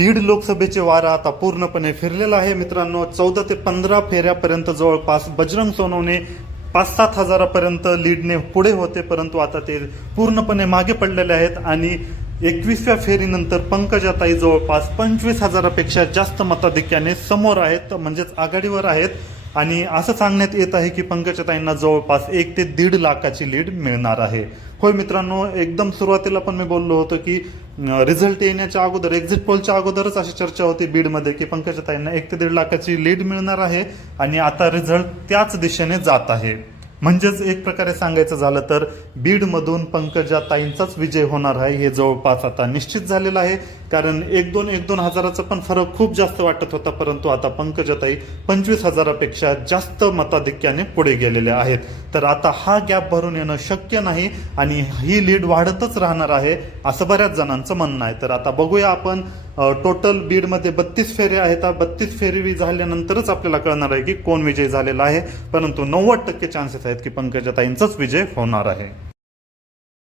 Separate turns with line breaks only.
बीड लोकसभेचे वारा आता पूर्णपणे फिरलेला आहे. मित्रांनो चौदा ते पंधरा फेऱ्यापर्यंत जवळपास बजरंग सोनवणे पाच सात हजारापर्यंत लीडने पुढे होते परंतु आता ते पूर्णपणे मागे पडलेले आहेत आणि एकवीसव्या फेरीनंतर पंकजाताई जवळपास पंचवीस हजारापेक्षा जास्त मताधिक्याने समोर आहेत म्हणजेच आघाडीवर आहेत. आणि असं सांगण्यात येत आहे की पंकजाताईंना जवळपास एक ते दीड लाखाची लीड मिळणार आहे. होय मित्रांनो एकदम सुरुवातीला पण मी बोललो होतो की रिझल्ट येण्याच्या अगोदर एक्झिट पोलच्या अगोदरच अशी चर्चा होती बीडमध्ये की पंकजाताईंना एक ते दीड लाखाची लीड मिळणार आहे आणि आता रिझल्ट त्याच दिशेने जात आहे. म्हणजेच एक प्रकारे सांगायचं झालं तर बीडमधून पंकजाताईंचाच विजय होणार आहे हे जवळपास आता निश्चित झालेलं आहे. कारण एक दोन एक दोन हजाराचा पण फरक खूप जास्त वाटत होता परंतु आता पंकजाताई पंचवीस हजारापेक्षा जास्त मताधिक्याने पुढे गेलेले आहेत. तर आता हा गॅप भरून येणं शक्य नाही आणि ही लीड वाढतच राहणार आहे असं बऱ्याच जणांचं म्हणणं आहे. तर आता बघूया आपण टोटल बीडमध्ये बत्तीस फेरे आहेत. बत्तीस फेरी झाल्यानंतरच आपल्याला कळणार आहे की कोण विजय झालेला आहे. परंतु नव्वद टक्के चान्सेस आहेत की पंकजाताईंचाच विजय होणार आहे.